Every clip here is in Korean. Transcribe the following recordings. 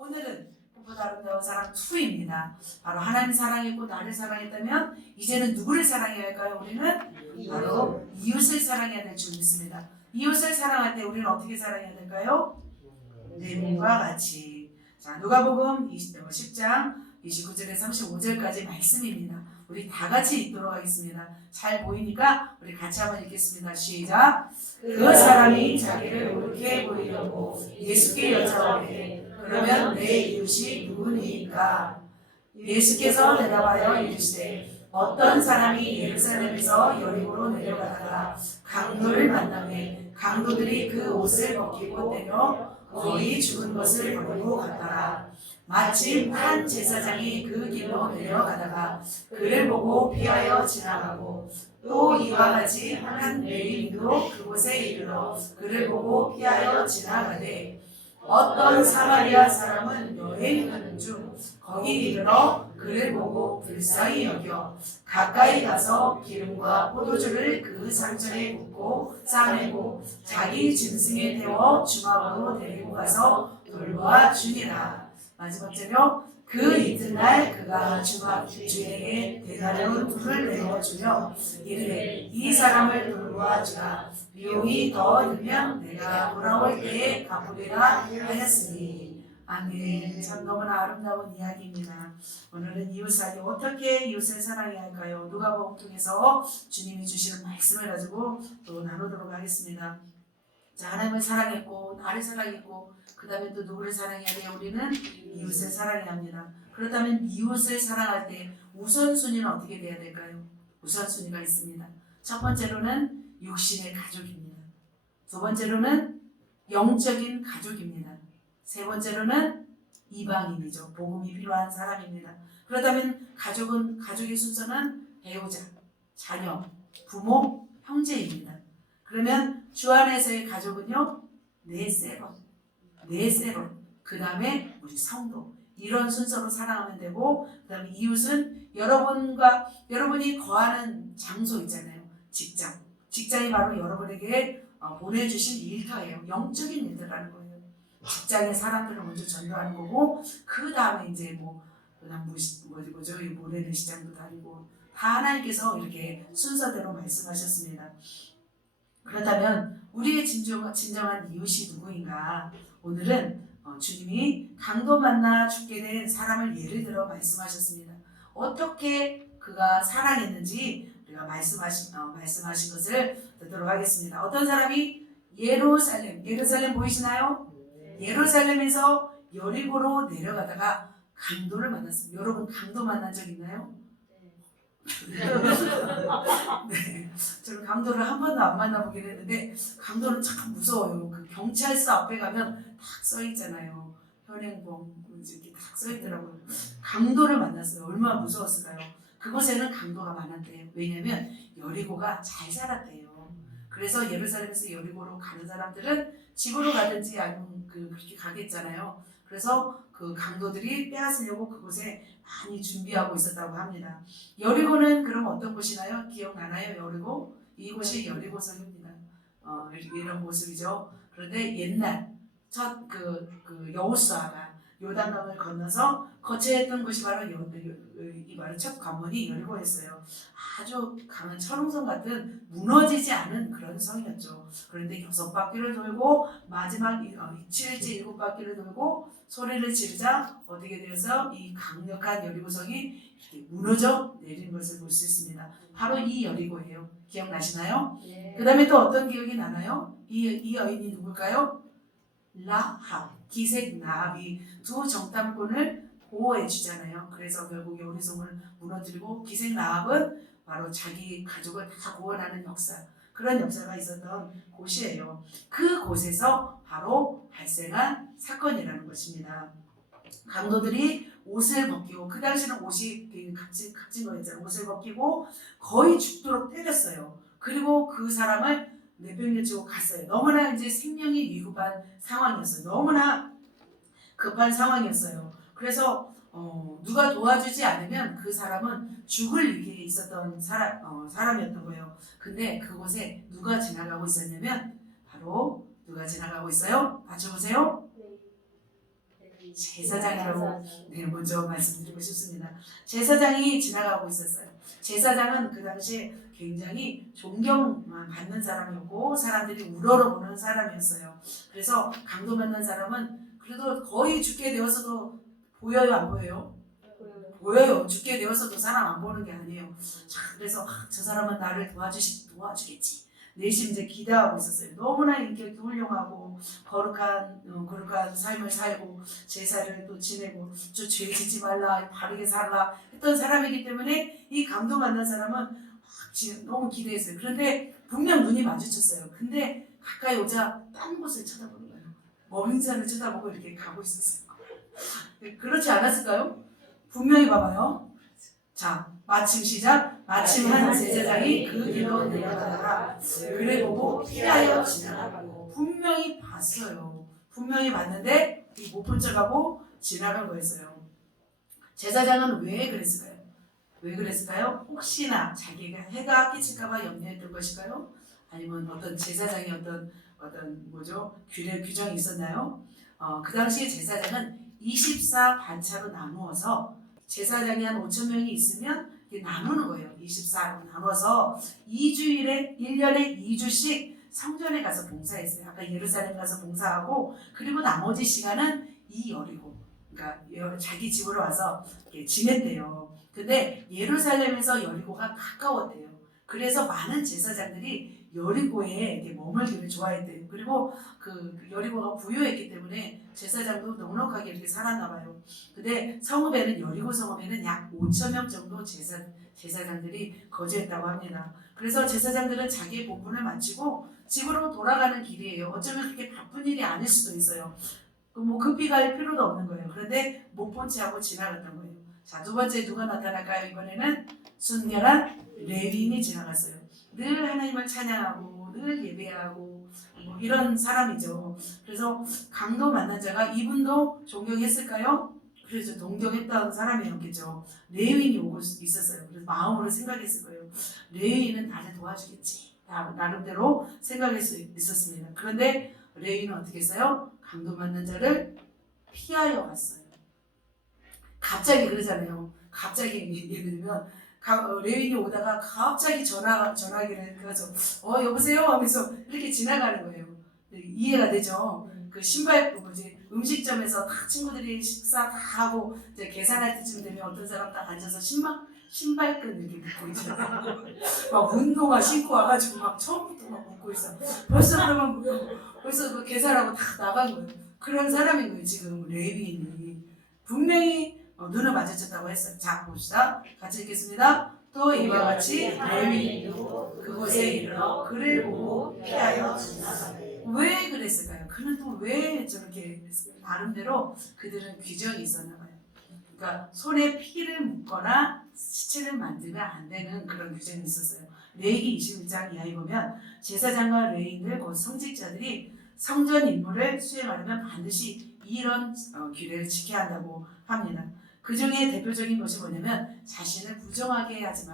오늘은 무엇보다 아름다운 사랑 2입니다. 바로 하나님 사랑했고 나를 사랑했다면 이제는 누구를 누구를 할까요? 우리는 바로 이웃을 사랑해야 될 줄 믿습니다. 이웃을 사랑할 때 우리는 어떻게 사랑해야 될까요? 내 몸과 같이. 자, 누가복음 10장 29절에서 35절까지 말씀입니다. 우리 다 같이 읽도록 하겠습니다. 잘 보이니까 우리 같이 한번 읽겠습니다. 시작. 그 사람이 자기를 옳게 보이려고 예수께 여쭤오되 그러면 내 이웃이 누구니까? 예수께서 대답하여 이르시되 어떤 사람이 예루살렘에서 여리고로 내려가다가 강도를 만나매 강도들이 그 옷을 벗기고 때려 거의 죽은 것을 보고 갔더라. 마침 한 제사장이 그 길로 내려가다가 그를 보고 피하여 지나가고 또 이와 같이 한 레위인도 그곳에 이르러 그를 보고 피하여 지나가되 어떤 사마리아 사람은 여행하는 중 거기 이르러 그를 보고 불쌍히 여겨 가까이 가서 기름과 포도주를 그 상처에 붓고 싸매고 자기 짐승에 태워 주막으로 데리고 가서 돌보아 주니라. 마지막째로 그 이튿날 그가 주막주에게 대나무로 불을 내어주며 이르되 이 사람을 돌보아 주라. 비용이 더 들면 내가 돌아올 때에 갚으리라 하였으니. 아멘. 참 너무나 아름다운 이야기입니다. 오늘은 이웃사랑이 어떻게 이웃을 사랑해야 할까요? 누가복음 통해서 주님이 주시는 말씀을 가지고 또 나누도록 하겠습니다. 자, 하나님을 사랑했고 나를 사랑했고 그 다음에 또 누구를 사랑해야 돼요? 우리는 이웃을 사랑해야 합니다. 그렇다면 이웃을 사랑할 때 우선순위는 어떻게 돼야 될까요? 우선순위가 있습니다. 첫 번째로는 육신의 가족입니다. 두 번째로는 영적인 가족입니다. 세 번째로는 이방인이죠. 복음이 필요한 사람입니다. 그렇다면 가족의 순서는 배우자, 자녀, 부모, 형제입니다. 그러면 주 안에서의 가족은요, 네 세롯, 그 다음에 우리 성도, 이런 순서로 사랑하면 되고, 그 다음에 이웃은 여러분이 거하는 장소 있잖아요. 직장이 바로 여러분에게 보내주신 일터예요. 영적인 일터라는 거예요. 직장의 사람들을 먼저 전도하는 거고, 그 다음에 이제 그냥 모래는 시장도 다니고, 다 하나님께서 이렇게 순서대로 말씀하셨습니다. 그렇다면 우리의 진정한 이웃이 누구인가? 오늘은 주님이 강도 만나 죽게 된 사람을 예를 들어 말씀하셨습니다. 어떻게 그가 사랑했는지 우리가 말씀하신 것을 듣도록 하겠습니다. 어떤 사람이 예루살렘 보이시나요? 예루살렘에서 여리고로 내려가다가 강도를 만났습니다. 여러분 강도 만난 적 있나요? 네, 저는 강도를 한 번도 안 만나보긴 했는데 강도는 참 무서워요. 그 경찰서 앞에 가면 딱 써있잖아요. 현행범 이렇게 딱 써있더라고요. 강도를 만났어요. 얼마나 무서웠을까요? 그곳에는 강도가 많았대요. 왜냐하면 여리고가 잘 살았대요. 그래서 예루살렘에서 여리고로 가는 사람들은 집으로 가든지 아니면 그렇게 가겠잖아요. 그래서 그 강도들이 빼앗으려고 그곳에 많이 준비하고 있었다고 합니다. 여리고는 그럼 어떤 곳이나요? 기억나나요? 여리고? 이곳이 여리고성입니다. 이런 모습이죠. 그런데 옛날 첫 여호수아가 요단강을 건너서 거쳐야 했던 곳이 바로 첫 관문이 여리고였어요. 아주 강한 철옹성 같은 무너지지 않은 그런 성이었죠. 그런데 6바퀴를 돌고 마지막 7일째 7바퀴를 돌고 소리를 지르자 어떻게 되어서 이 강력한 여리고성이 이렇게 무너져 내린 것을 볼 수 있습니다. 바로 이 여리고예요. 기억나시나요? 네. 그 다음에 또 어떤 기억이 나나요? 이 여인이 누굴까요? 라합, 기색 라합이 두 정탐꾼을 보호해 주잖아요. 그래서 결국 여리고성을 무너뜨리고 기색 라합은 바로 자기 가족을 다 구원하는 그런 역사가 있었던 곳이에요. 그 곳에서 바로 발생한 사건이라는 것입니다. 강도들이 옷을 벗기고, 그 당시는 옷이 되게 값진 거였잖아요. 옷을 벗기고 거의 죽도록 때렸어요. 그리고 그 사람을 내팽개치고 갔어요. 너무나 이제 생명이 위급한 상황이었어요. 너무나 급한 상황이었어요. 그래서 누가 도와주지 않으면 그 사람은 죽을 위기에 있었던 사람이었던 거예요. 근데 그곳에 누가 지나가고 있었냐면 바로 누가 지나가고 있어요? 맞춰보세요. 제사장이라고 먼저 말씀드리고 싶습니다. 제사장이 지나가고 있었어요. 제사장은 그 당시에 굉장히 존경받는 사람이었고 사람들이 우러러보는 사람이었어요. 그래서 강도 만난 사람은 그래도 거의 죽게 되어서도 보여요, 안 보여요? 보여요. 죽게 되어서도 사람 안 보는 게 아니에요. 자, 그래서 저 사람은 나를 도와주겠지. 내심 이제 기대하고 있었어요. 너무나 인격이 훌륭하고 거룩한 삶을 살고 제사를 또 지내고 저 죄 지지 말라 바르게 살라 했던 사람이기 때문에 이 강도 만난 사람은 너무 기대했어요. 그런데 분명 눈이 마주쳤어요. 근데 가까이 오자 딴 곳을 쳐다보는 거예요. 먼 산을 쳐다보고 이렇게 가고 있었어요. 그렇지 않았을까요? 분명히 봐봐요. 자, 마침 시작. 마침 한 제사장이 그 길로 내려가다가 그를 보고 피하여 지나가고 분명히 봤어요. 분명히 봤는데 못 본 척하고 지나간 거였어요. 제사장은 왜 그랬을까요? 왜 그랬을까요? 혹시나 자기가 해가 끼칠까봐 염려했던 것일까요? 아니면 어떤 제사장이 어떤 규정이 있었나요? 그 당시에 제사장은 24반차로 나누어서 제사장이 한 5천 명이 있으면 나누는 거예요. 24로 나눠서 1년에 2주씩 성전에 가서 봉사했어요. 아까 예루살렘 가서 봉사하고 그리고 나머지 시간은 이 여리고 그러니까 자기 집으로 와서 지냈대요. 근데 예루살렘에서 여리고가 가까웠대요. 그래서 많은 제사장들이 여리고에 머물기를 좋아했대요. 그리고 그 여리고가 부유했기 때문에 제사장도 넉넉하게 이렇게 살았나 봐요. 근데 성읍에는 여리고 성읍에는 약 5천 명 정도 제사장들이 거주했다고 합니다. 그래서 제사장들은 자기의 본분을 마치고 집으로 돌아가는 길이에요. 어쩌면 그렇게 바쁜 일이 아닐 수도 있어요. 급히 갈 필요도 없는 거예요. 그런데 못 본 채 하고 지나갔던 거예요. 자, 두 번째 누가 나타날까요? 이번에는 순결한 레위인이 지나갔어요. 늘 하나님을 찬양하고 늘 예배하고 이런 사람이죠. 그래서 강도 만난 자가 이분도 존경했을까요? 그래서 동경했던 사람이었겠죠. 레위인이 오고 있었어요. 그래서 마음으로 생각했을 거예요. 레위인은 나를 도와주겠지. 나름대로 생각할 수 있었습니다. 그런데 레위인은 어떻게 했어요? 강도 만난 자를 피하여 갔어요. 갑자기 그러잖아요. 갑자기 예를 들면 레윈이 오다가 갑자기 전화기를 그래서 여보세요 하면서 이렇게 지나가는 거예요. 이해가 되죠? 그 음식점에서 다 친구들이 식사 다 하고 이제 계산할 때쯤 되면 어떤 사람 딱 앉아서 신발끈 이렇게 묶고 있잖아요. 막 운동화 신고 와가지고 막 처음부터 막 묶고 있어. 벌써 그러면 벌써 그 계산하고 다 나간 거예요. 그런 사람인 거예요. 지금 레위인이 분명히 눈을 마주쳤다고 했어요. 자, 봅시다. 같이 읽겠습니다. 또 이와 같이 레위인도 그곳에 이르러 그를 보고 피하여 지나가되. 왜 그랬을까요? 그는 또 왜 저렇게 했을까요? 나름대로 그들은 규정이 있었나 봐요. 그러니까 손에 피를 묻거나 시체를 만들면 안 되는 그런 규정이 있었어요. 레위기 21장 이하에 보면 제사장과 레위인들 곧 성직자들이 성전 임무를 수행하려면 반드시 이런 규례를 지켜야 한다고 합니다. 그 중에 대표적인 것이 뭐냐면 자신을 부정하게 하지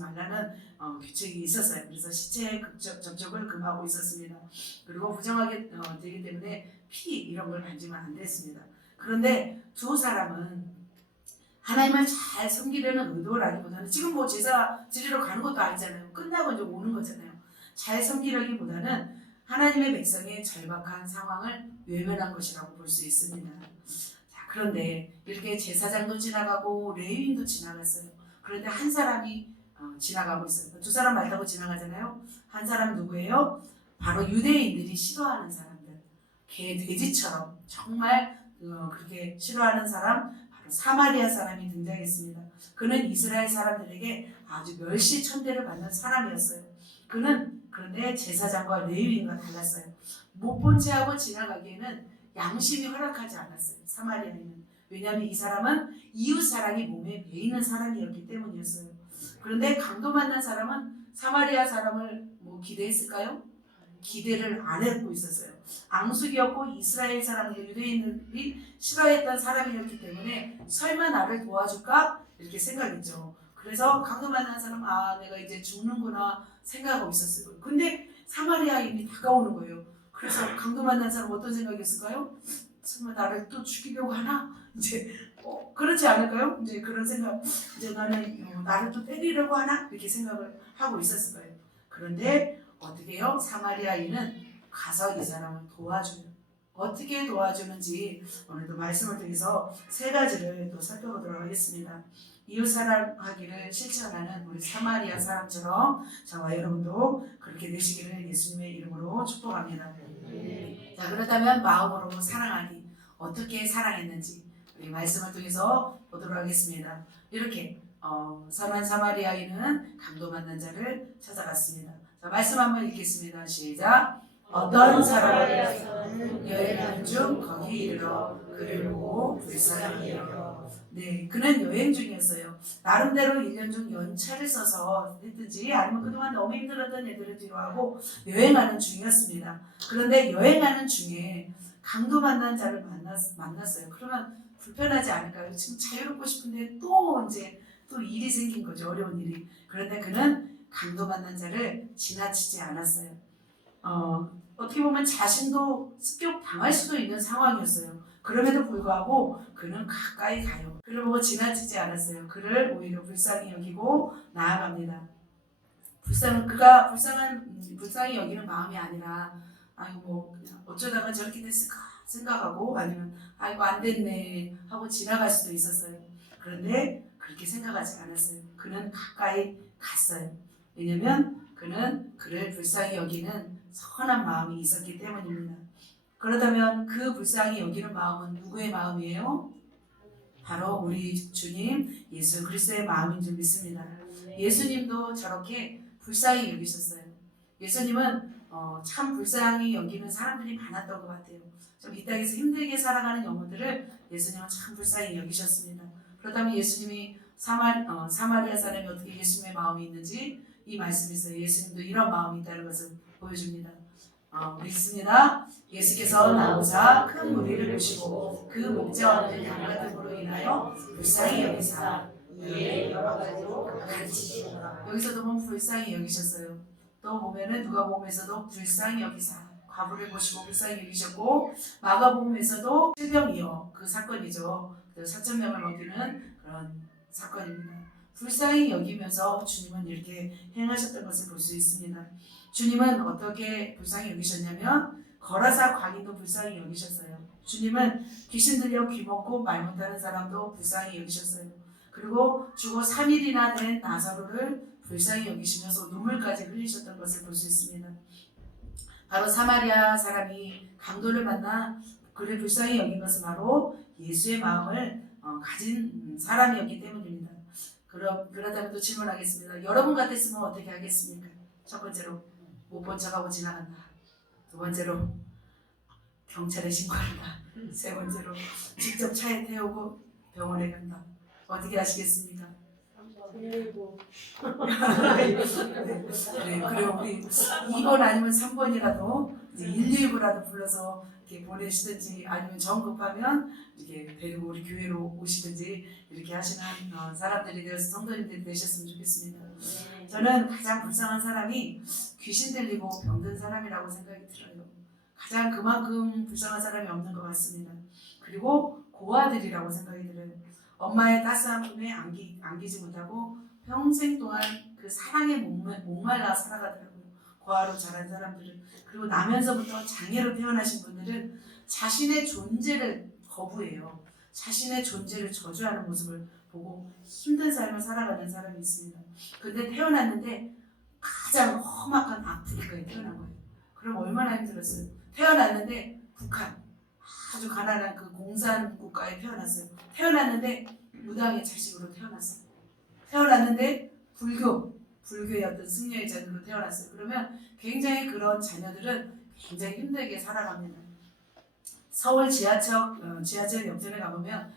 말라는 규칙이 있었어요. 그래서 시체의 접촉을 금하고 있었습니다. 그리고 부정하게 되기 때문에 피 이런 걸 만지면 안 됐습니다. 그런데 두 사람은 하나님을 잘 섬기려는 의도라기보다는 지금 제사 드리러 가는 것도 아니잖아요. 끝나고 이제 오는 거잖아요. 잘 섬기려기보다는 하나님의 백성의 절박한 상황을 외면한 것이라고 볼 수 있습니다. 그런데 이렇게 제사장도 지나가고 레위인도 지나갔어요. 그런데 한 사람이 지나가고 있어요. 두 사람 말 타고 지나가잖아요. 한 사람 누구예요? 바로 유대인들이 싫어하는 사람들. 돼지처럼 정말 그렇게 싫어하는 사람, 바로 사마리아 사람이 등장했습니다. 그는 이스라엘 사람들에게 아주 멸시천대를 받는 사람이었어요. 그런데 제사장과 레위인과 달랐어요. 못 본 채 하고 지나가기에는 양심이 허락하지 않았어요. 사마리아인은. 왜냐하면 이 사람은 이웃 사랑이 몸에 배이는 사람이었기 때문이었어요. 그런데 강도 만난 사람은 사마리아 사람을 기대했을까요? 기대를 안 했고 있었어요. 앙숙이었고 이스라엘 사람들 유대인들이 싫어했던 사람이었기 때문에 설마 나를 도와줄까? 이렇게 생각했죠. 그래서 강도 만난 사람은 내가 이제 죽는구나 생각하고 있었어요. 근데 사마리아인이 다가오는 거예요. 그래서 강도 만난 사람 어떤 생각이었을까요? 설마 나를 또 죽이려고 하나? 이제 그렇지 않을까요? 이제 그런 생각, 이제 나는 나를 또 때리려고 하나? 이렇게 생각을 하고 있었을 거예요. 그런데 어떻게 해요? 사마리아인은 가서 이 사람을 도와줘요. 어떻게 도와주는지 오늘도 말씀을 통해서 세 가지를 또 살펴보도록 하겠습니다. 이웃 사랑하기를 실천하는 우리 사마리아 사람처럼 저와 여러분도 그렇게 되시기를 예수님의 이름으로 축복합니다. 자, 그렇다면 마음으로 사랑하기, 어떻게 사랑했는지 우리 말씀을 통해서 보도록 하겠습니다. 이렇게 선한 사마리아인은 강도받는 자를 찾아갔습니다. 자, 말씀 한번 읽겠습니다. 시작. 어떤 사마리아인은 여행하는 중 거기 이르러 그를 보고 불쌍히 여겨. 네, 그는 여행 중이었어요. 나름대로 1년 중 연차를 써서 했든지 아니면 그동안 너무 힘들었던 애들을 뒤로하고 여행하는 중이었습니다. 그런데 여행하는 중에 강도 만난 자를 만났어요. 그러면 불편하지 않을까요? 지금 자유롭고 싶은데 또 일이 생긴 거죠. 어려운 일이. 그런데 그는 강도 만난 자를 지나치지 않았어요. 어떻게 보면 자신도 습격당할 수도 있는 상황이었어요. 그럼에도 불구하고 그는 가까이 가요. 그를 보고 지나치지 않았어요. 그를 오히려 불쌍히 여기고 나아갑니다. 그가 불쌍히 여기는 마음이 아니라 아이고 그냥 어쩌다가 저렇게 됐을까 생각하고 아니면 아이고 안 됐네 하고 지나갈 수도 있었어요. 그런데 그렇게 생각하지 않았어요. 그는 가까이 갔어요. 왜냐면 그는 그를 불쌍히 여기는 선한 마음이 있었기 때문입니다. 그렇다면 그 불쌍히 여기는 마음은 누구의 마음이에요? 바로 우리 주님 예수 그리스도의 마음인 줄 믿습니다. 예수님도 저렇게 불쌍히 여기셨어요. 예수님은 참 불쌍히 여기는 사람들이 많았던 것 같아요. 좀 이 땅에서 힘들게 살아가는 영혼들을 예수님은 참 불쌍히 여기셨습니다. 그렇다면 예수님이 사마리아 사람이 어떻게 예수님의 마음이 있는지 이 말씀에서 예수님도 이런 마음이 있다는 것을 보여줍니다. 믿습니다. 예수께서 나오사 큰 무리를 보시고 그 목자 없는 양 같은 으로 인하여 불쌍히 여기사 이에 여러 가지로 가르치시더라. 여기서도 보면 불쌍히 여기셨어요. 또 보면은 누가복음에서도 불쌍히 여기사 과부를 보시고 불쌍히 여기셨고 마가복음에서도 질병이요 그 사건이죠. 4,000명을 먹이는 그런 사건입니다. 불쌍히 여기면서 주님은 이렇게 행하셨던 것을 볼 수 있습니다. 주님은 어떻게 불쌍히 여기셨냐면 거라사 광인도 불쌍히 여기셨어요. 주님은 귀신 들려 귀 먹고 말 못하는 사람도 불쌍히 여기셨어요. 그리고 죽어 3일이나 된 나사로를 불쌍히 여기시면서 눈물까지 흘리셨던 것을 볼 수 있습니다. 바로 사마리아 사람이 강도를 만나 그를 불쌍히 여긴 것은 바로 예수의 마음을 가진 사람이었기 때문입니다. 그렇다면 또 질문하겠습니다. 여러분 같았으면 어떻게 하겠습니까? 첫 번째로 못 본 척하고 지나간다. 두 번째로 경찰에 신고한다. 세 번째로 직접 차에 태우고 병원에 간다. 어떻게 하시겠습니까? 119. 네, 그리고 우리 2번 아니면 3번이라도 119라도 불러서 이렇게 보내시든지 아니면 정 급하면 이렇게 데리고 우리 교회로 오시든지 이렇게 하시는 사람들이 되어서 성도님들이 되셨으면 좋겠습니다. 저는 가장 불쌍한 사람이 귀신 들리고 병든 사람이라고 생각이 들어요. 가장 그만큼 불쌍한 사람이 없는 것 같습니다. 그리고 고아들이라고 생각이 들어요. 엄마의 따스한 품에 안기지 못하고 평생 동안 그 사랑에 목말라 살아가더라고요. 고아로 자란 사람들은. 그리고 나면서부터 장애로 태어나신 분들은 자신의 존재를 거부해요. 자신의 존재를 저주하는 모습을 보고 힘든 삶을 살아가는 사람이 있습니다. 근데 태어났는데 가장 험악한 아프리카에 태어난 거예요. 그럼 얼마나 힘들었어요. 태어났는데 북한 아주 가난한 그 공산 국가에 태어났어요. 태어났는데 무당의 자식으로 태어났어요. 태어났는데 불교의 어떤 승려의 자녀로 태어났어요. 그러면 굉장히 그런 자녀들은 굉장히 힘들게 살아갑니다. 서울 지하철 역전에 가보면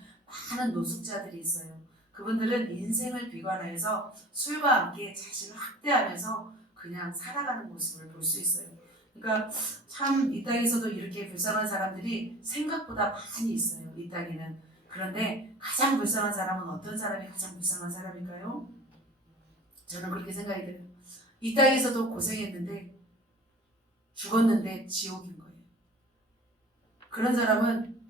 많은 노숙자들이 있어요. 그분들은 인생을 비관해서 술과 함께 자신을 학대하면서 그냥 살아가는 모습을 볼 수 있어요. 그러니까 참 이 땅에서도 이렇게 불쌍한 사람들이 생각보다 많이 있어요. 이 땅에는. 그런데 가장 불쌍한 사람은 어떤 사람이 가장 불쌍한 사람일까요? 저는 그렇게 생각이 들어요. 이 땅에서도 고생했는데 죽었는데 지옥인 거예요. 그런 사람은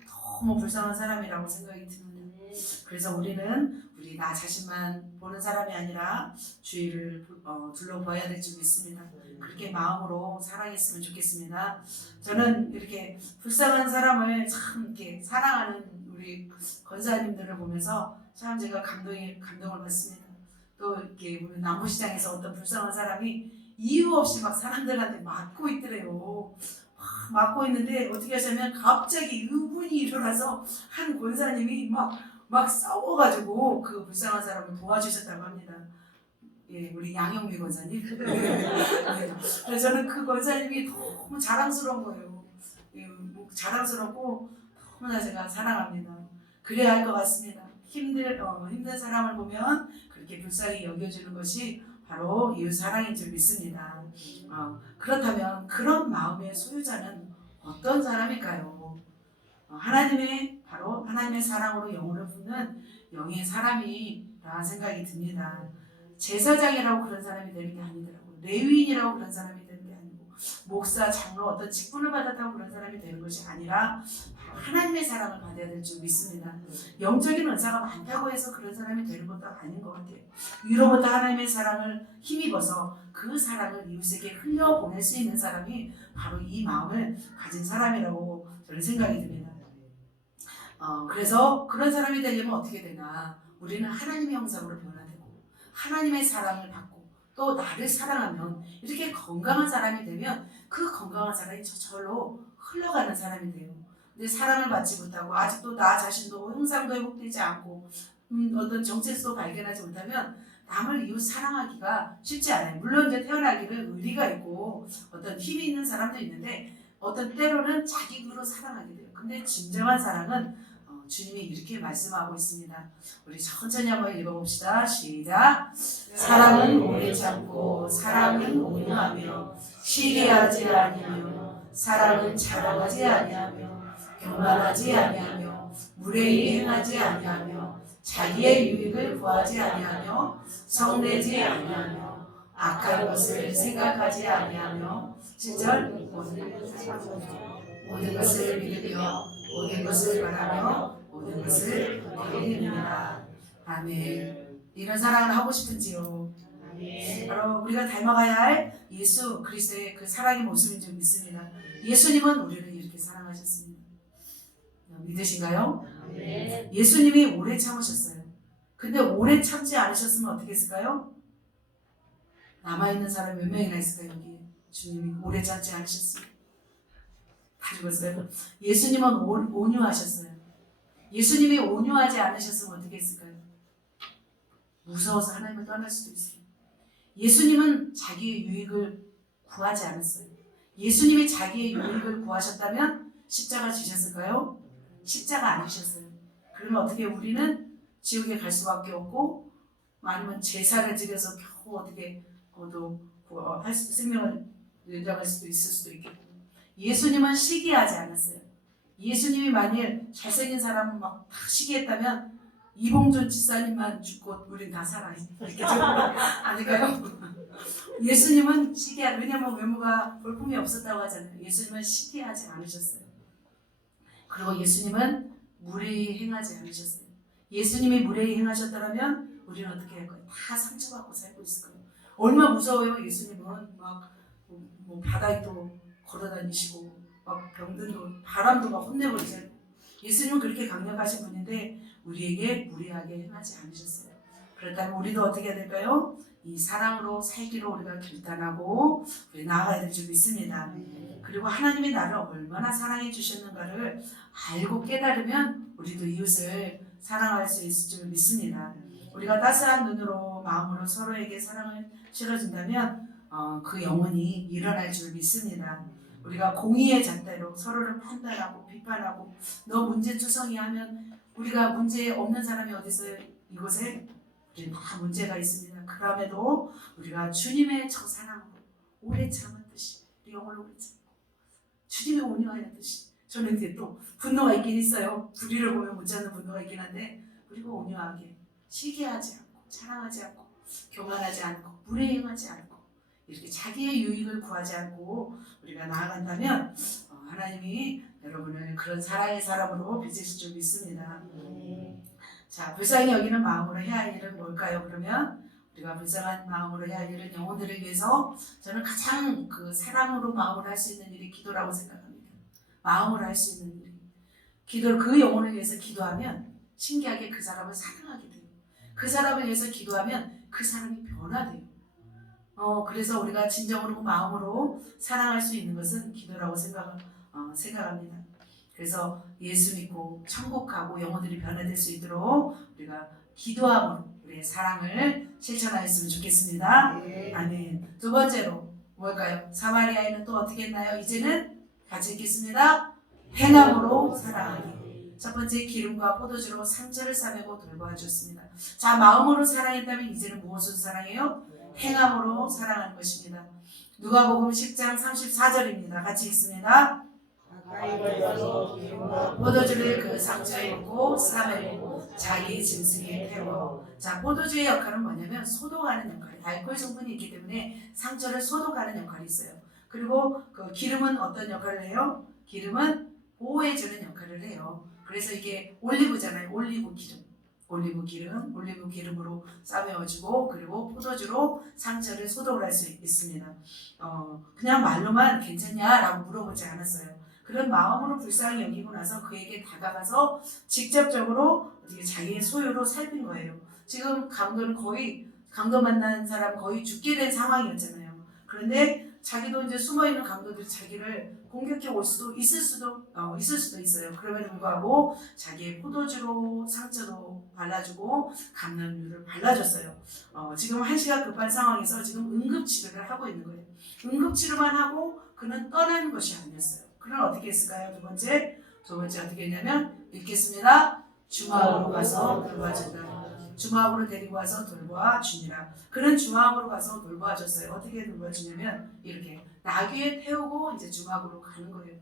너무 불쌍한 사람이라고 생각이 드는데, 그래서 우리는 우리 나 자신만 보는 사람이 아니라 주위를 둘러봐야 될 줄 믿습니다. 그렇게 마음으로 사랑했으면 좋겠습니다. 저는 이렇게 불쌍한 사람을 참 이렇게 사랑하는 우리 권사님들을 보면서 참 제가 감동을 받습니다. 또 이렇게 우리 남부시장에서 어떤 불쌍한 사람이 이유 없이 막 사람들한테 맞고 있더래요. 맞고 있는데 어떻게 하냐면 갑자기 의분이 일어나서 한 권사님이 막 싸워가지고 그 불쌍한 사람을 도와주셨다고 합니다. 예, 우리 양영미 권사님. 네. 그래서 저는 그 권사님이 너무 자랑스러운 거예요. 예, 자랑스럽고 너무나 제가 사랑합니다. 그래야 할 것 같습니다. 힘든 사람을 보면 그렇게 불쌍히 여겨주는 것이 바로 이웃 사랑인 줄 믿습니다. 그렇다면 그런 마음의 소유자는 어떤 사람일까요? 바로 하나님의 사랑으로 영혼을 품는 영의 사람이라 생각이 듭니다. 제사장이라고 그런 사람이 되는 게 아니더라고요. 레위인이라고 그런 사람이 되는 게 아니고, 목사, 장로 어떤 직분을 받았다고 그런 사람이 되는 것이 아니라 하나님의 사랑을 받아야 될 줄 믿습니다. 영적인 은사가 많다고 해서 그런 사람이 되는 것도 아닌 것 같아요. 위로부터 하나님의 사랑을 힘입어서 그 사랑을 이웃에게 흘려보낼 수 있는 사람이 바로 이 마음을 가진 사람이라고 저는 생각이 듭니다. 그래서 그런 사람이 되려면 어떻게 되나? 우리는 하나님의 형상으로 변화되고 하나님의 사랑을 받고 또 나를 사랑하면 이렇게 건강한 사람이 되면 그 건강한 사람이 저절로 흘러가는 사람이 돼요. 근데 사랑을 받지 못하고 아직도 나 자신도 형상도 회복되지 않고 어떤 정체성도 발견하지 못하면 남을 이웃 사랑하기가 쉽지 않아요. 물론 이제 태어나기는 의리가 있고 어떤 힘이 있는 사람도 있는데 어떤 때로는 자기 힘으로 사랑하게 돼요. 근데 진정한 사랑은 주님이 이렇게 말씀하고 있습니다. 우리 천천히 한번 읽어봅시다. 시작. 사랑은 오래 참고 사랑은 온유하며 시기하지 아니하며 사랑은 자랑하지 아니하며 교만하지 아니하며 무례히 행하지 아니하며 자기의 유익을 구하지 아니하며 성내지 아니하며 악한 것을 생각하지 아니하며 7절 모든 것을 믿으며 모든 것을 바라며 모든 것을 견디느니라. 아멘. 이런 사랑을 하고 싶은지요? 바로 우리가 닮아가야 할 예수 그리스도의 그 사랑의 모습인 줄 믿습니다. 예수님은 우리를 이렇게 사랑하셨습니다. 믿으신가요? 예수님이 오래 참으셨어요. 근데 오래 참지 않으셨으면 어떻게 했을까요? 남아있는 사람 몇 명이나 있을까요? 여기에 주님이 오래 참지 않으셨어요. 다 죽었어요. 예수님은 온유하셨어요. 예수님이 온유하지 않으셨으면 어떻게 했을까요? 무서워서 하나님을 떠날 수도 있어요. 예수님은 자기의 유익을 구하지 않았어요. 예수님이 자기의 유익을 구하셨다면 십자가 지셨을까요? 십자가 안 지셨어요. 그러면 어떻게 우리는 지옥에 갈 수밖에 없고 아니면 제사를 지려서 겨우 어떻게 생명을 연장할 수도 있을 수도 있겠고, 예수님은 시기하지 않았어요. 예수님이 만일 잘생긴 사람은 막 다 시기했다면 이봉준 집사님만 죽고 우린 다 살아요. 아닐까요? 예수님은 왜냐면 외모가 볼품이 없었다고 하잖아요. 예수님은 시기하지 않으셨어요. 그리고 예수님은 무례히 행하지 않으셨어요. 예수님이 무례히 행하셨다면 우리는 어떻게 할 거예요? 다 상처받고 살고 있을 거예요. 얼마나 무서워요. 예수님은 막 바다에 또 걸어다니시고 막 병든도 바람도 막 혼내버리잖아요. 예수님은 그렇게 강력하신 분인데 우리에게 무리하게 행하지 않으셨어요. 그렇다면 우리도 어떻게 해야 될까요? 이 사랑으로 살기로 우리가 결단하고 우리 나아가야 될 줄 믿습니다. 그리고 하나님이 나를 얼마나 사랑해 주셨는가를 알고 깨달으면 우리도 이웃을 사랑할 수 있을 줄 믿습니다. 우리가 따스한 눈으로 마음으로 서로에게 사랑을 실어준다면 그 영혼이 일어날 줄 믿습니다. 우리가 공의의 잣대로 서로를 판단하고 비판하고 너 문제투성이 하면 우리가 문제 없는 사람이 어디 있어요? 이곳에 우리는 다 문제가 있습니다. 그럼에도 우리가 주님의 저 사랑으로 오래 참았듯이 우리 영혼을 오래 참고 주님의 온유하였듯이, 저는 이제 또 분노가 있긴 있어요. 불의를 보면 못 참는 분노가 있긴 한데 우리가 온유하게 시기하지 않고 자랑하지 않고 교만하지 않고 무례행하지 않고 이렇게 자기의 유익을 구하지 않고 우리가 나아간다면 하나님이 여러분을 그런 사랑의 사람으로 빚으실 줄 믿습니다. 자, 불쌍히 여기는 마음으로 해야 할 일은 뭘까요? 그러면 우리가 불쌍한 마음으로 해야 할 일은 영혼들을 위해서 저는 가장 그 사랑으로 마음으로 할 수 있는 일이 기도라고 생각합니다. 마음으로 할 수 있는 일이. 기도, 그 영혼을 위해서 기도하면 신기하게 그 사람을 사랑하게 돼요. 그 사람을 위해서 기도하면 그 사람이 변화돼요. 그래서 우리가 진정으로 마음으로 사랑할 수 있는 것은 기도라고 생각합니다. 그래서 예수 믿고 천국 가고 영혼들이 변화될 수 있도록 우리가 기도함으로 우리의 사랑을 실천하였으면 좋겠습니다. 아멘. 두 번째로 뭘까요? 사마리아인은 또 어떻게 했나요? 이제는 같이 읽겠습니다. 행함으로 사랑하기. 첫 번째, 기름과 포도주로 상처를 싸매고 돌보아줬습니다. 자, 마음으로 사랑했다면 이제는 무엇으로 사랑해요? 행함으로 사랑하는 것입니다. 누가복음 10장 34절입니다. 같이 읽습니다. 포도주를 그 상처에 붓고 싸매고 자기 짐승에 태워. 자, 포도주의 역할은 뭐냐면 소독하는 역할. 알코올 성분이 있기 때문에 상처를 소독하는 역할이 있어요. 그리고 그 기름은 어떤 역할을 해요? 기름은 보호해주는 역할을 해요. 그래서 이게 올리브잖아요. 올리브 기름으로 싸매어주고 그리고 포도주로 상처를 소독을 할 수 있습니다. 그냥 말로만 괜찮냐라고 물어보지 않았어요. 그런 마음으로 불쌍히 여기고 나서 그에게 다가가서 직접적으로 어떻게 자기의 소유로 살핀 거예요. 지금 강도 만난 사람 거의 죽게 된 상황이었잖아요. 그런데 자기도 이제 숨어있는 강도들이 자기를 공격해 올 수도 있을 수도 있어요. 그럼에도 불구하고 자기의 포도주로 상처도 발라주고 감람유를 발라줬어요. 지금 한시가 급한 상황에서 지금 응급치료를 하고 있는 거예요. 응급치료만 하고 그는 떠나는 것이 아니었어요. 그는 어떻게 했을까요? 두 번째 어떻게 했냐면 읽겠습니다. 중앙으로 가서 돌봐준다. 중앙으로 데리고 와서 돌보아주니라. 그는 중앙으로 가서 돌보아줬어요. 어떻게 돌보아주냐면 이렇게 나귀에 태우고 이제 중앙으로 가는 거예요.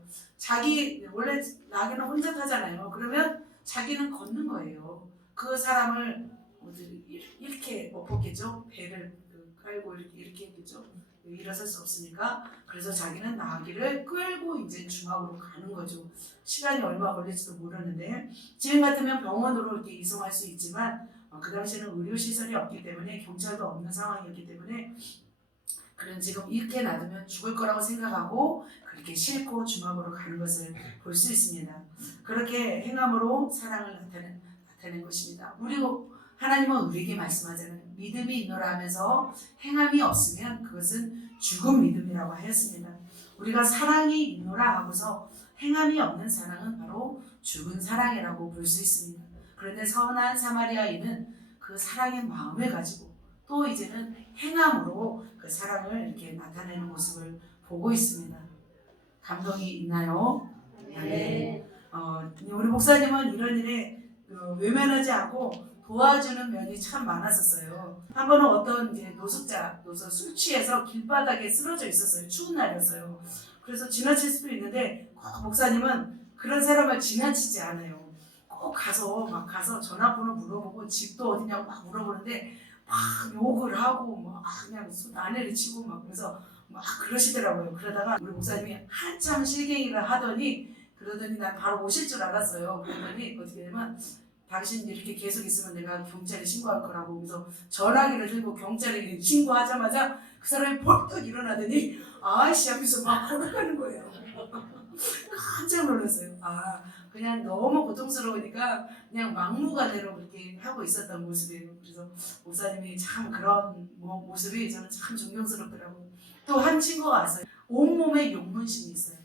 원래 나귀는 혼자 타잖아요. 그러면 자기는 걷는 거예요. 그 사람을 이렇게 엎었겠죠. 배를 깔고 이렇게 했겠죠. 일어설 수 없으니까. 그래서 자기는 나귀를 끌고 이제 중앙으로 가는 거죠. 시간이 얼마 걸릴지도 모르는데 지금 같으면 병원으로 이렇게 이송할 수 있지만 그 당시에는 의료시설이 없기 때문에 경찰도 없는 상황이었기 때문에 그는 지금 이렇게 놔두면 죽을 거라고 생각하고 그렇게 싣고 중앙으로 가는 것을 볼 수 있습니다. 그렇게 행함으로 사랑을 나타낸 것입니다. 그리고 하나님은 우리에게 말씀하잖아요. 믿음이 있노라 하면서 행함이 없으면 그것은 죽은 믿음이라고 하였습니다. 우리가 사랑이 있노라 하고서 행함이 없는 사랑은 바로 죽은 사랑이라고 볼 수 있습니다. 그런데 선한 사마리아인은 그 사랑의 마음을 가지고 또 이제는 행함으로 그 사랑을 이렇게 나타내는 모습을 보고 있습니다. 감동이 있나요? 네. 우리 목사님은 이런 일에 외면하지 않고 도와주는 면이 참 많았었어요. 한 번은 어떤 이제 노숙자 술 취해서 길바닥에 쓰러져 있었어요. 추운 날이었어요. 그래서 지나칠 수도 있는데 목사님은 그런 사람을 지나치지 않아요. 꼭 가서 전화번호 물어보고 집도 어디냐고 막 물어보는데 막 욕을 하고 막 그냥 난리를 치고 막 그래서 막 그러시더라고요. 그러다가 우리 목사님이 한참 실갱이를 그러더니 난 바로 오실 줄 알았어요. 그러더니 어떻게 되면 당신 이렇게 계속 있으면 내가 경찰에 신고할 거라고. 그래서 전화기를 들고 경찰에 신고하자마자 그 사람이 벌떡 일어나더니 아이씨 하면서 막 걸어가는 거예요. 깜짝 놀랐어요. 그냥 너무 고통스러우니까 그냥 막무가내로 그렇게 하고 있었던 모습이에요. 그래서 목사님이 참 그런 모습이 저는 참 존경스럽더라고요. 또 한 친구가 왔어요. 온몸에 용문신이 있어요.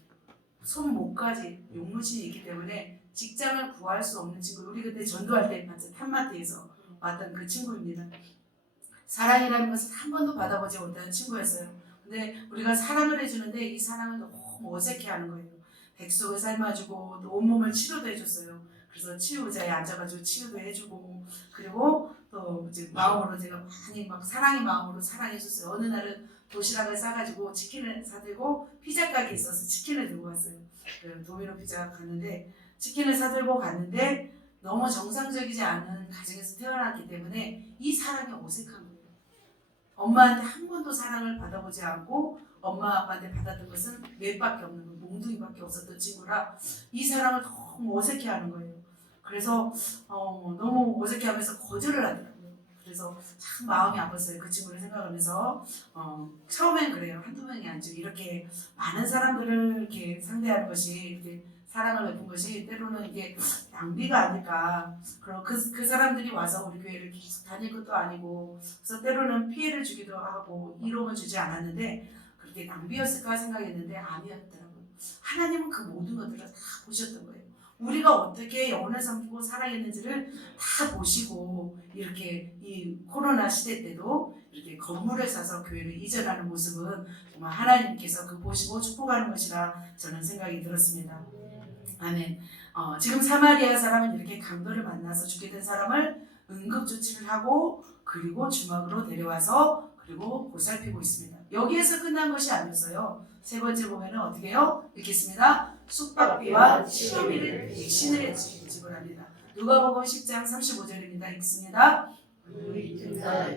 손목까지 용문신이 있기 때문에 직장을 구할 수 없는 친구. 우리 그때 전도할 때 탐마트에서 왔던 그 친구입니다. 사랑이라는 것을 한 번도 받아보지 못하는 친구였어요. 근데 우리가 사랑을 해주는데 이 사랑을 너무 어색해하는 거예요. 백숙을 삶아주고 또 온몸을 치료도 해줬어요. 그래서 치유의자에 앉아가지고 치유도 해주고 그리고 또 이제 마음으로 제가 많이 막 사랑의 마음으로 사랑해줬어요. 어느 날은 도시락을 싸가지고 치킨을 사들고 피자 가게 있어서 치킨을 들고 왔어요. 도미노 피자 갔는데 치킨을 사들고 갔는데 너무 정상적이지 않은 가정에서 태어났기 때문에 이 사랑이 어색한 거예요. 엄마한테 한 번도 사랑을 받아보지 않고 엄마 아빠한테 받았던 것은 몇 밖에 없는 거, 몽둥이밖에 없었던 친구라 이 사랑을 너무 어색해하는 거예요. 그래서 너무 어색해하면서 거절을 하더라고요. 그래서 참 마음이 아팠어요. 그 친구를 생각하면서 처음엔 그래요. 한두 명이 아니죠. 이렇게 많은 사람들을 이렇게 상대하는 것이 이렇게 사랑을 베푼 것이 때로는 이게 낭비가 아닐까. 그럼 그 사람들이 와서 우리 교회를 계속 다닐 것도 아니고 그래서 때로는 피해를 주기도 하고 이로움을 주지 않았는데 그렇게 낭비였을까 생각했는데 아니었더라고요. 하나님은 그 모든 것들을 다 보셨던 거예요. 우리가 어떻게 영혼을 섬기고 살아있는지를 다 보시고 이렇게 이 코로나 시대 때도 이렇게 건물을 사서 교회를 이전하는 모습은 정말 하나님께서 그 보시고 축복하는 것이라 저는 생각이 들었습니다. 아멘. 지금 사마리아 사람은 이렇게 강도를 만나서 죽게 된 사람을 응급조치를 하고 그리고 주막으로 데려와서 그리고 보살피고 있습니다. 여기에서 끝난 것이 아니었어요. 세 번째 보면은 어떻게 해요? 읽겠습니다. 숙박비와 시험비를 대신을 지불합니다. 누가복음 10장 35절입니다. 읽습니다.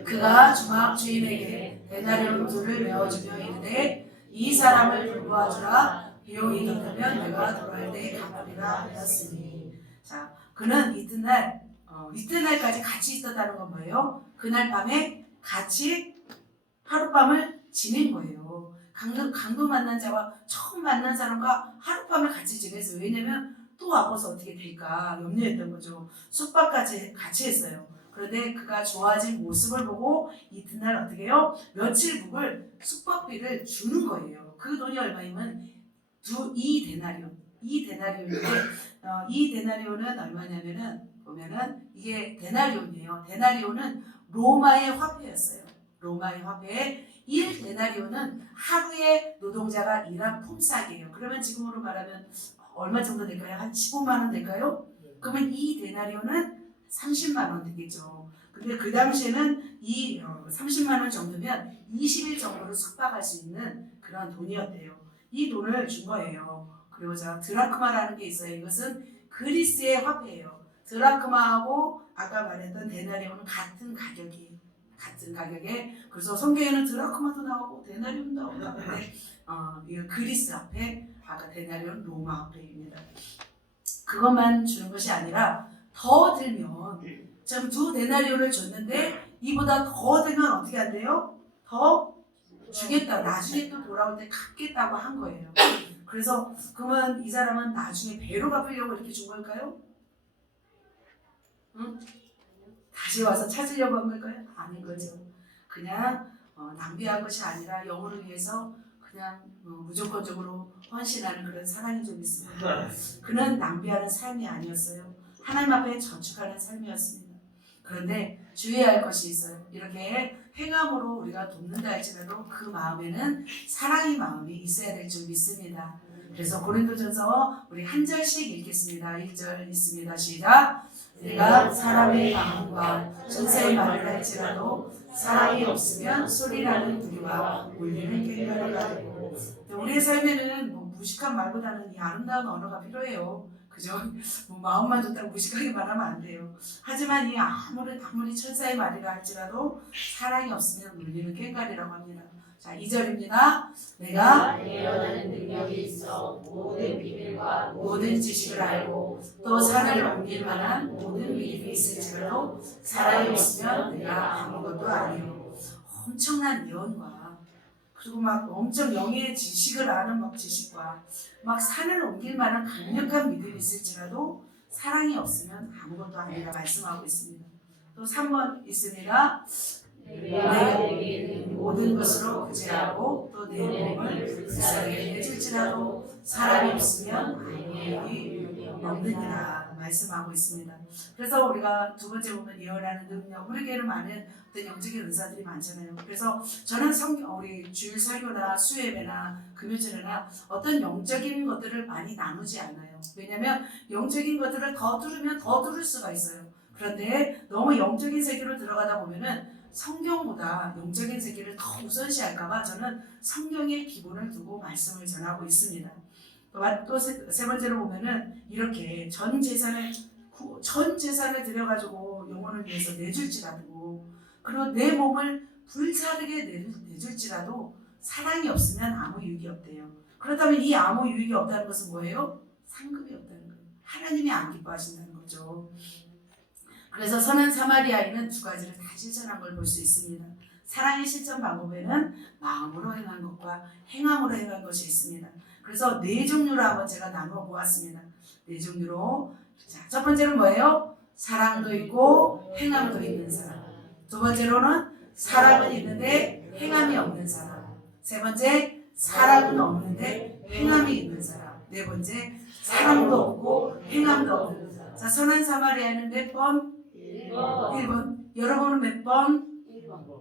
그가 주막 주인에게 데나리온 둘을 메어주며 이르되 이 사람을 돌보아주라. 비용이 더 들면 내가 돌아올 때 갚으리라 하였으니. 자, 그는 이튿날까지 같이 있었다는 건 뭐예요? 그날 밤에 같이 하룻밤을 지낸 거예요. 강도 만난 자와 처음 만난 사람과 하룻밤을 같이 지냈어요. 왜냐면 또 아파서 어떻게 될까 염려했던 거죠. 숙박까지 같이 했어요. 그런데 그가 좋아진 모습을 보고 이튿날 어떻게 해요? 며칠 묵을 숙박비를 주는 거예요. 그 돈이 얼마이면 이 데나리온. 이 데나리온인데 이 데나리온은 얼마냐면은 보면은 이게 데나리온이에요. 데나리온은 로마의 화폐였어요. 로마의 화폐에 1 데나리온은 하루에 노동자가 일한 품삯이에요. 그러면 지금으로 말하면 얼마 정도 될까요? 한 15만 원 될까요? 그러면 이 데나리온은 30만 원 되겠죠. 근데 그 당시에는 이 30만 원 정도면 20일 정도를 숙박할 수 있는 그런 돈이었대요. 이 돈을 준 거예요. 그리고 드라크마라는 게 있어요. 이것은 그리스의 화폐예요. 드라크마하고 아까 말했던 데나리온은 같은 가격이에요. 같은 가격에. 그래서 성경에는 드라크마도 나오고 데나리온도 나오는데 이거 그리스 화폐, 아까 데나리온 로마 화폐입니다. 그것만 주는 것이 아니라 더 들면 지금 2 데나리온을 줬는데 이보다 더 들면 어떻게 한대요? 더 주겠다. 나중에 또 돌아올 때 갚겠다고 한 거예요. 그래서 그러면 이 사람은 나중에 배로 갚으려고 이렇게 준 걸까요? 응? 다시 와서 찾으려고 한 걸까요? 아닌 거죠. 그냥 낭비한 것이 아니라 영혼을 위해서 그냥 무조건적으로 헌신하는 그런 사랑이 좀 있습니다. 그는 낭비하는 삶이 아니었어요. 하나님 앞에 저축하는 삶이었습니다. 그런데 주의해야 할 것이 있어요. 이렇게 행함으로 우리가 돕는다 할지라도 그 마음에는 사랑의 마음이 있어야 될 줄 믿습니다. 그래서 고린도전서 우리 한 절씩 읽겠습니다. 1절 있습니다. 시작. 내가 사람의 방언과 천사의 말을 할지라도 사랑이 없으면 소리나는 부류와 울리는 꽹과리가 되고. 우리의 삶에는 무식한 말보다는 이 아름다운 언어가 필요해요. 그죠? 마음만 좋다고 무식하게 말하면 안 돼요. 하지만 이 아무리 천사의 말이라 할지라도 사랑이 없으면 울리는 꽹과리라고 합니다. 자, 2절입니다. 내가 예언하는 능력이 있어 모든 비밀과 모든 지식을 알고 또 산을 옮길 만한 모든 믿음이 있을지라도 사랑이 없으면 내가 아무것도 아니요. 엄청난 예언과 그리고 막 엄청 영의 지식을 아는 막 지식과 막 산을 옮길 만한 강력한 믿음이 있을지라도 사랑이 없으면 아무것도 아니라 말씀하고 있습니다. 또 3번 있습니다. 내가 모든 것으로 구제하고 또 내 몸을 불쌍하게 해줄지라도 사랑이 없으면 아무것이 없느니라 말씀하고 있습니다. 그래서 우리가 두 번째 보면 예언하는 능력, 우리에게는 많은 어떤 영적인 은사들이 많잖아요. 그래서 저는 우리 주일 설교나 수요예배나 금요일이나 어떤 영적인 것들을 많이 나누지 않아요. 왜냐하면 영적인 것들을 더 들으면 더 들을 수가 있어요. 그런데 너무 영적인 세계로 들어가다 보면은 성경보다 영적인 세계를 더 우선시할까봐 저는 성경의 기본을 두고 말씀을 전하고 있습니다. 또 세 번째로 보면은 이렇게 전 재산을 들여가지고 영혼을 위해서 내줄지라도 그리고 내 몸을 불사르게 내줄지라도 사랑이 없으면 아무 유익이 없대요. 그렇다면 이 아무 유익이 없다는 것은 뭐예요? 상급이 없다는 거예요. 하나님이 안 기뻐하신다는 거죠. 그래서 선한 사마리아인은 두 가지를 다 실천한 걸 볼 수 있습니다. 사랑의 실천 방법에는 마음으로 행한 것과 행함으로 행한 것이 있습니다. 그래서 네 종류로 한번 제가 나누어 보았습니다. 네 종류로. 자, 첫 번째는 뭐예요? 사랑도 있고 행함도 있는 사람. 두 번째로는 사랑은 있는데 행함이 없는 사람. 세 번째, 사랑은 없는데 행함이 있는 사람. 네 번째, 사랑도 없고 행함도 없는 사람. 자, 선한 사마리아는 몇 번? 1번. 여러분은 몇 번? 1번.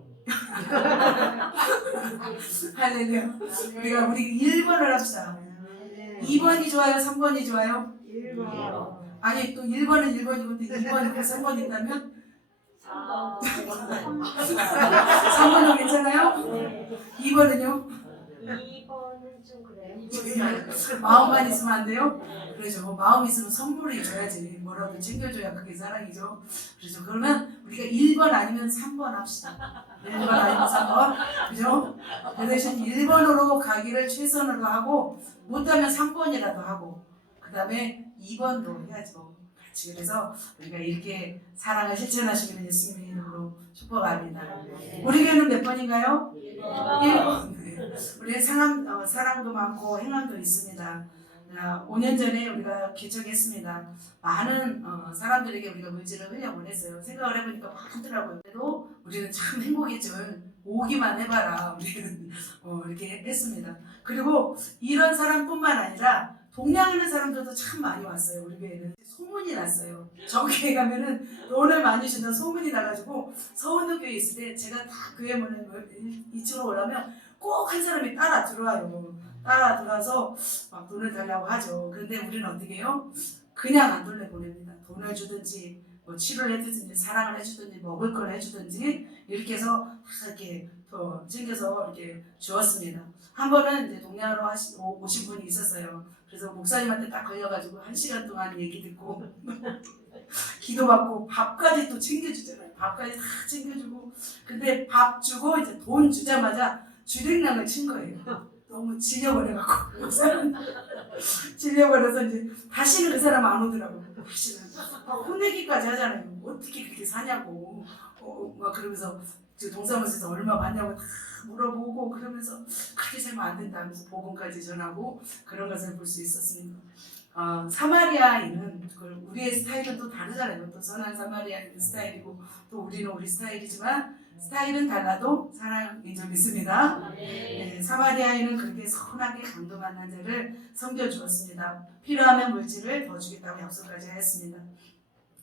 할렐루야. 우리 1번을 합시다. 2번이 좋아요? 3번이 좋아요? 1번. 아니 또 1번은 1번이고 2번이 3번이 있다면 3번. 3번은 괜찮아요? 2번은요? 2번은 좀 그래요. 마음만 있으면 안 돼요? 그렇죠. 마음 있으면 선물을 줘야지. 뭐라도 챙겨줘야 그게 사랑이죠. 그렇죠. 그러면 우리가 1번 아니면 3번 합시다. 1번 아니면 3번. 그죠? 그 대신 1번으로 가기를 최선으로 하고 못하면 3번이라도 하고 그 다음에 2번도 해야죠. 같이. 그래서 우리가 이렇게 사랑을 실천하시기를 예수님의 이름으로 축복합니다. 우리 교회는 몇 번인가요? 1번. 우리의 사랑도 많고 행함도 있습니다. 5년 전에 우리가 개척했습니다. 많은 사람들에게 우리가 물질을 흘려보냈어요. 생각을 해보니까 많더라고요. 그래도 우리는 참 행복했죠. 오기만 해봐라. 우리는 이렇게 했습니다. 그리고 이런 사람뿐만 아니라 동냥하는 사람들도 참 많이 왔어요. 우리 교회는 소문이 났어요. 저 교회 가면은 돈을 많이 준다 소문이 나가지고 서원도 교회 있을 때 제가 다 교회 문에 2층으로 올라오면 꼭 한 사람이 따라 들어와요. 따라 들어와서 막 돈을 달라고 하죠. 그런데 우리는 어떻게 해요? 그냥 안 돌려보냅니다. 돈을 주든지 뭐 치료를 해주든지 사랑을 해주든지 먹을 걸 해주든지 이렇게 해서 다 이렇게 더 챙겨서 이렇게 주었습니다. 한 번은 이제 동양으로 오신 분이 있었어요. 그래서 목사님한테 딱 걸려가지고 1시간 동안 얘기 듣고 기도받고 밥까지 또 챙겨주잖아요. 밥까지 다 챙겨주고 근데 밥 주고 이제 돈 주자마자 주랭랑을 친 거예요. 너무 질려버려갖고 목사는 질려버려서 이제 다시는 그 사람 안 오더라고요. 다시는 혼내기까지 하잖아요. 어떻게 그렇게 사냐고 막 그러면서 동사무소에서 얼마 받냐고 다 물어보고 그러면서 그렇게 살면 안 된다 하면서 복음까지 전하고 그런 것을 볼 수 있었습니다. 사마리아인은 우리의 스타일은 또 다르잖아요. 또 선한 사마리아인 스타일이고 또 우리는 우리 스타일이지만 스타일은 달라도 사랑인 줄 믿습니다. 네, 사마리아인은 그렇게 선하게 강도 만난 자를 섬겨주었습니다. 필요하면 물질을 더 주겠다고 약속까지 하였습니다.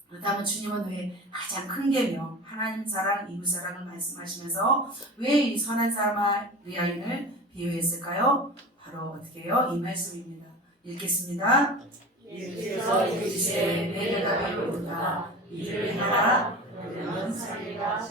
그렇다면 주님은 왜 가장 큰 계명 하나님 사랑, 이웃 사랑을 말씀하시면서 왜 이 선한 사마리아인을 비유했을까요? 바로 어떻게 해요? 이 말씀입니다. 읽겠습니다. 예수께서 이르시되 내가 배고프다 이를 행하라 그러면 살리라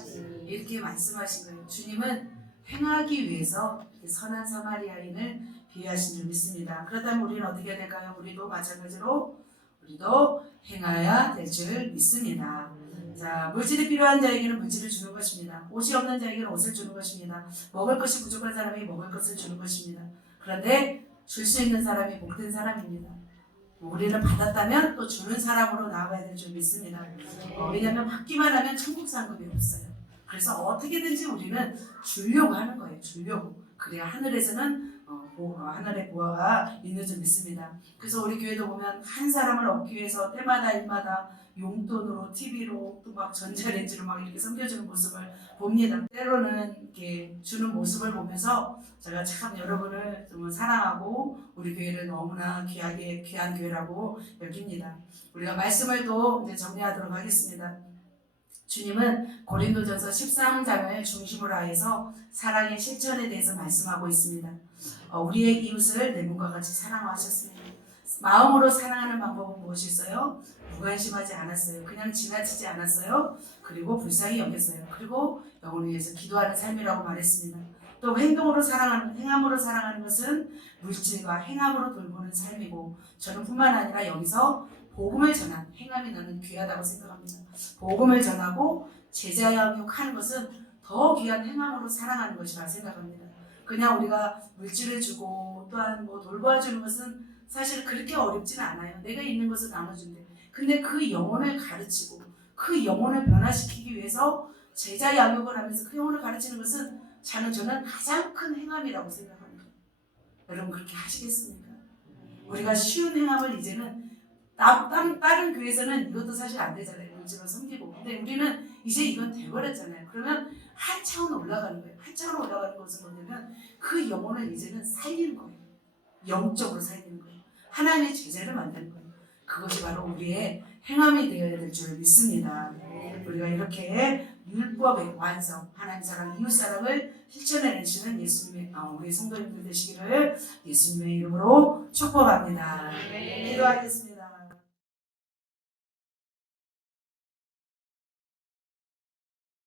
이렇게 말씀하신 거예요. 주님은 행하기 위해서 선한 사마리아인을 비유하신 줄 믿습니다. 그렇다면 우리는 어떻게 해야 될까요? 우리도 마찬가지로 우리도 행해야 될 줄 믿습니다. 자, 물질이 필요한 자에게는 물질을 주는 것입니다. 옷이 없는 자에게는 옷을 주는 것입니다. 먹을 것이 부족한 사람이 먹을 것을 주는 것입니다. 그런데 줄 수 있는 사람이 복된 사람입니다. 우리는 받았다면 또 주는 사람으로 나아가야 될 줄 믿습니다. 왜냐하면 받기만 하면 천국 상급이 없어요. 그래서 어떻게든지 우리는 주려고 하는 거예요. 주려고. 그래야 하늘에서는 하늘의 보화가 있는 줄 믿습니다. 그래서 우리 교회도 보면 한 사람을 얻기 위해서 때마다 일마다 용돈으로, TV로, 또 막 전자레인지로 막 이렇게 섬겨주는 모습을 봅니다. 때로는 이렇게 주는 모습을 보면서 제가 참 여러분을 좀 사랑하고 우리 교회를 너무나 귀한 교회라고 여깁니다. 우리가 말씀을 또 이제 정리하도록 하겠습니다. 주님은 고린도전서 13장을 중심으로 하여서 사랑의 실천에 대해서 말씀하고 있습니다. 우리의 이웃을 내 몸과 같이 사랑하셨습니다. 마음으로 사랑하는 방법은 무엇일까요? 무관심하지 않았어요. 그냥 지나치지 않았어요. 그리고 불쌍히 여겼어요. 그리고 영혼을 위해서 기도하는 삶이라고 말했습니다. 또 행함으로 사랑하는 것은 물질과 행함으로 돌보는 삶이고 저는 뿐만 아니라 여기서 복음을 전한 행함이 나는 귀하다고 생각합니다. 복음을 전하고 제자 양육하는 것은 더 귀한 행함으로 사랑하는 것이라 생각합니다. 그냥 우리가 물질을 주고 또한 뭐 돌보아주는 것은 사실 그렇게 어렵지는 않아요. 내가 있는 것을 나눠준대. 근데 그 영혼을 가르치고 그 영혼을 변화시키기 위해서 제자 양육을 하면서 그 영혼을 가르치는 것은 저는 가장 큰 행함이라고 생각합니다. 여러분 그렇게 하시겠습니까? 우리가 쉬운 행함을 이제는 다른 교회에서는 이것도 사실 안 되잖아요. 물질로 섬기고. 근데 우리는 이제 이건 돼버렸잖아요. 그러면 한 차원 올라가는 거예요. 한 차원 올라가는 것은 뭐냐면 그 영혼을 이제는 살리는 거예요. 영적으로 살리는 거예요. 하나님의 제자를 만드는 거예요. 그것이 바로 우리의 행함이 되어야 될 줄 믿습니다. 우리가 이렇게 율법의 완성, 하나님 사랑, 이웃 사랑을 실천해내시는 예수님의 우리 성도님들 되시기를 예수님의 이름으로 축복합니다. 기도하겠습니다.